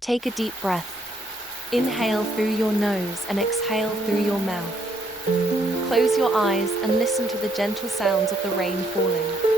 Take a deep breath. Inhale through your nose and exhale through your mouth. Close your eyes and listen to the gentle sounds of the rain falling.